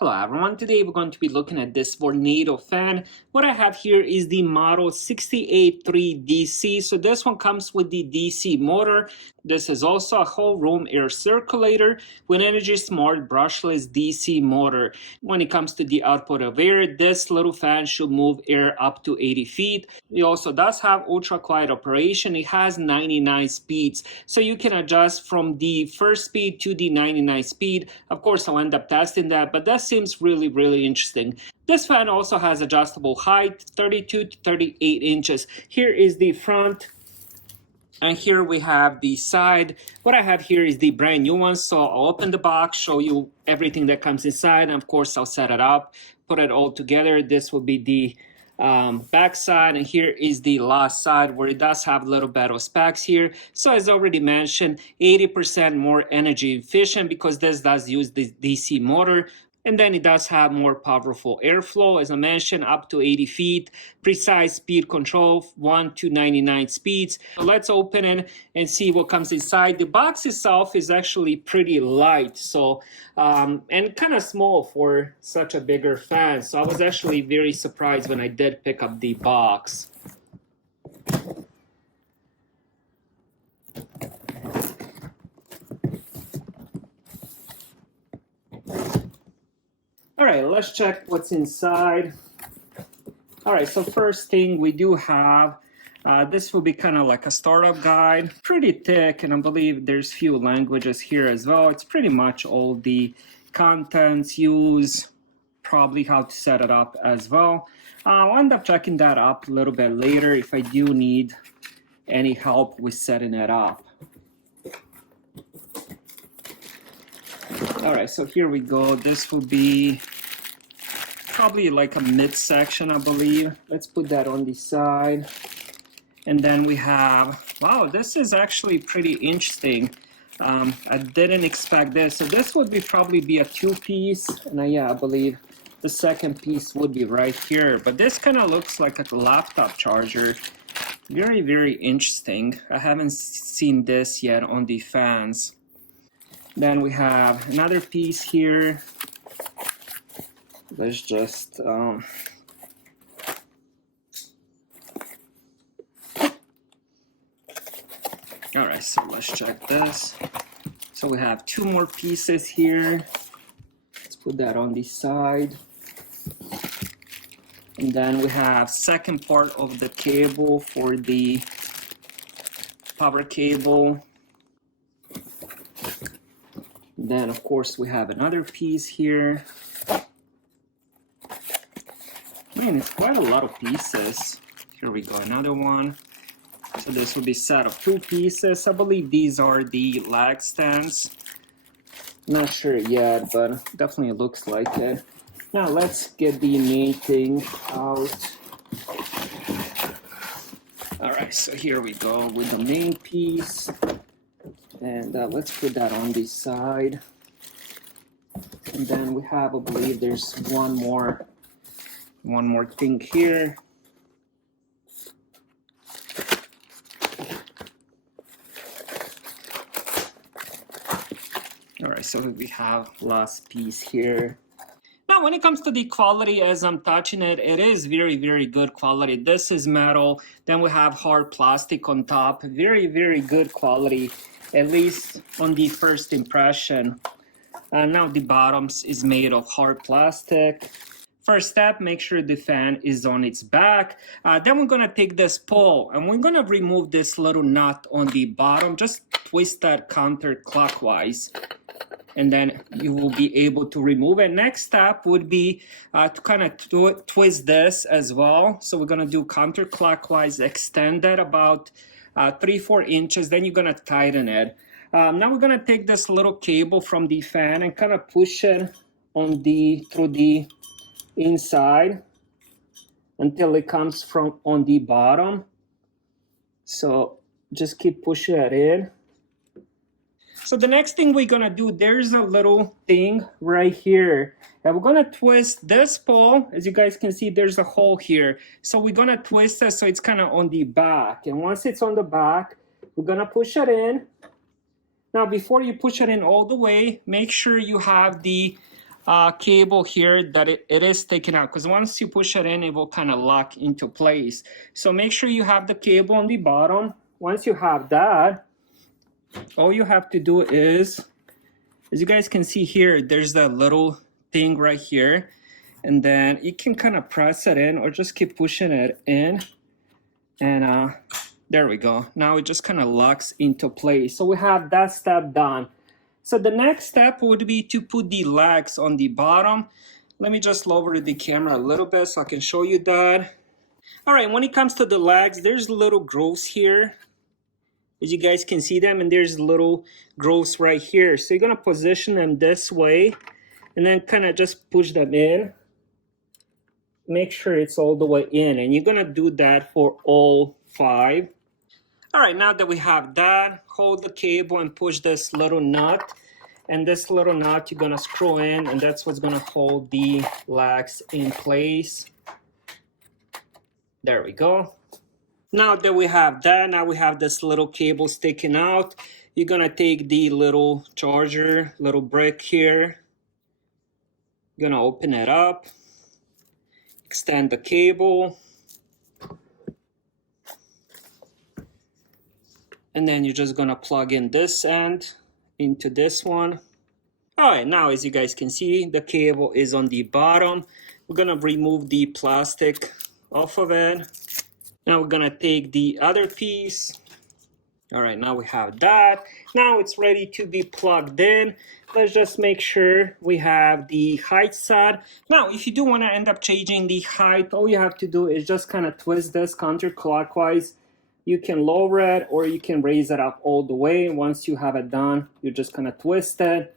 Hello everyone, today we're going to be looking at this Vornado fan. What I have here is the model 683DC. So this one comes with the DC motor. This is also a whole room air circulator with energy smart brushless DC motor. When it comes to the output of air, this little fan should move air up to 80 feet. It also does have ultra quiet operation. It has 99 speeds, so you can adjust from the first speed to the 99 speed. Of course, I'll end up testing that, but that seems really interesting. This fan also has adjustable height, 32 to 38 inches. Here is the front, and here we have the side. What I have here is the brand new one, so I'll open the box, show you everything that comes inside, and of course I'll set it up, put it all together. This will be the back side, and here is the last side where it does have a little bit of specs here. So as already mentioned, 80% more energy efficient because this does use the DC motor. And then it does have more powerful airflow, as I mentioned, up to 80 feet, precise speed control, 1 to 99 speeds. So let's open it and see what comes inside. The box itself is actually pretty light, so and kind of small for such a bigger fan. So I was actually very surprised when I did pick up the box. All right, let's check what's inside. All right, so first thing we do have, this will be kind of like a startup guide, pretty thick, and I believe there's few languages here as well. It's pretty much all the contents used, probably how to set it up as well. I'll end up checking that up a little bit later if I do need any help with setting it up. All right, so here we go. This will be probably like a mid-section, I believe. Let's put that on the side. And then we have, wow, this is actually pretty interesting. I didn't expect this. So this would be probably be a two-piece. And yeah, I believe the second piece would be right here. But this kind of looks like a laptop charger. Very interesting. I haven't seen this yet on the fans. Then we have another piece here. Let's just all right, so let's check this. So we have two more pieces here. Let's put that on the side. And then we have second part of the cable for the power cable. Then, of course, we have another piece here. Man, it's quite a lot of pieces. Here we go, another one. So this will be a set of two pieces. I believe these are the lag stands. Not sure yet, but definitely looks like it. Now let's get the main thing out. All right, so here we go with the main piece. And let's put that on the side. And then we have, I believe there's one more thing here. All right, so we have last piece here. Now, when it comes to the quality, as I'm touching it, it is very good quality. This is metal. Then we have hard plastic on top. Very good quality, at least on the first impression. Now the bottoms is made of hard plastic. First step, make sure the fan is on its back. Then we're gonna take this pole and we're gonna remove this little nut on the bottom. Just twist that counterclockwise, and then you will be able to remove it. Next step would be to kind of twist this as well. So we're gonna do counterclockwise, extend that about 3-4 inches. Then you're gonna tighten it. Now we're gonna take this little cable from the fan and kind of push it on through the inside until it comes from on the bottom. So just keep pushing it in. So the next thing we're gonna do, there's a little thing right here. And we're gonna twist this pole. As you guys can see, there's a hole here. So we're gonna twist it so it's kind of on the back. And once it's on the back, we're gonna push it in. Now, before you push it in all the way, make sure you have the cable here that it is taken out, because once you push it in, it will kind of lock into place. So make sure you have the cable on the bottom. Once you have that, all you have to do is, as you guys can see here, there's that little thing right here, and then you can kind of press it in or just keep pushing it in, and there we go. Now it just kind of locks into place. So we have that step done. So the next step would be to put the legs on the bottom. Let me just lower the camera a little bit so I can show you that. All right, when it comes to the legs, there's little grooves here, as you guys can see them, and there's little grooves right here. So you're gonna position them this way and then kind of just push them in. Make sure it's all the way in, and you're gonna do that for all 5. All right, now that we have that, hold the cable and push this little nut, and this little nut you're gonna screw in, and that's what's gonna hold the legs in place. There we go. Now that we have that, now we have this little cable sticking out. You're gonna take the little charger, little brick here. You're gonna open it up, extend the cable, and then you're just gonna plug in this end into this one. All right, now as you guys can see, the cable is on the bottom. We're gonna remove the plastic off of it. Now we're gonna take the other piece. All right, now we have that. Now it's ready to be plugged in. Let's just make sure we have the height set. Now, if you do wanna end up changing the height, all you have to do is just kind of twist this counterclockwise. You can lower it or you can raise it up all the way. Once you have it done, you just kind of twist it.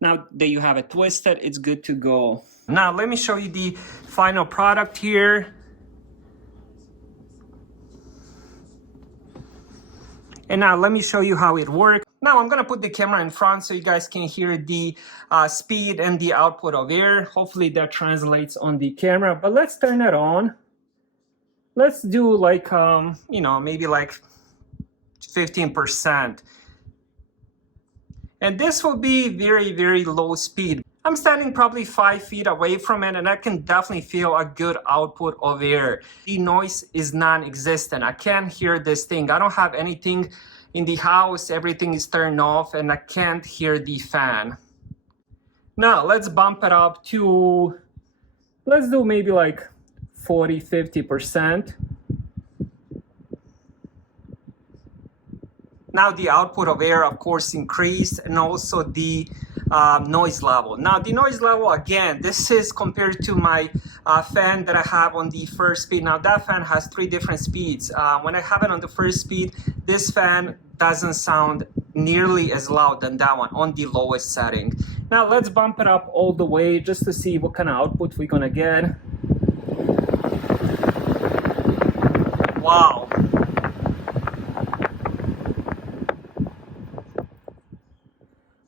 Now that you have it twisted, it's good to go. Now let me show you the final product here. And now let me show you how it works. Now I'm gonna put the camera in front so you guys can hear the speed and the output of air. Hopefully that translates on the camera, but let's turn it on. Let's do like, you know, maybe like 15%. And this will be very, very low speed. I'm standing probably 5 feet away from it, and I can definitely feel a good output of air. The noise is non-existent. I can't hear this thing. I don't have anything in the house. Everything is turned off, and I can't hear the fan. Now let's bump it up to, let's do maybe like 40, 50%. Now the output of air, of course, increased, and also the noise level. Now the noise level, again, this is compared to my fan that I have on the first speed. Now that fan has 3 different speeds. When I have it on the first speed, this fan doesn't sound nearly as loud than that one on the lowest setting. Now let's bump it up all the way just to see what kind of output we're gonna get. Wow.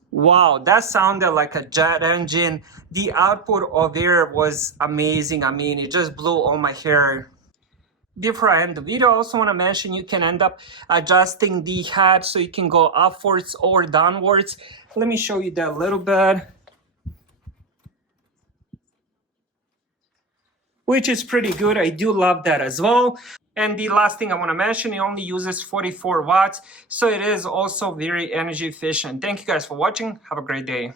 Wow, that sounded like a jet engine. The output of air was amazing. I mean, it just blew all my hair. Before I end the video, I also want to mention you can end up adjusting the head so you can go upwards or downwards. Let me show you that a little bit. Which is pretty good. I do love that as well. And the last thing I want to mention, it only uses 44 watts, so it is also very energy efficient. Thank you guys for watching. Have a great day.